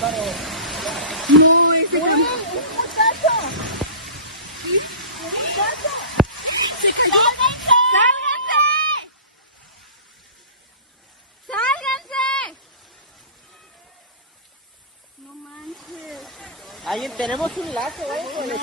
Uy, un muchacho. Un muchacho. ¡Sálganse! No manches. Ahí tenemos un lazo, con el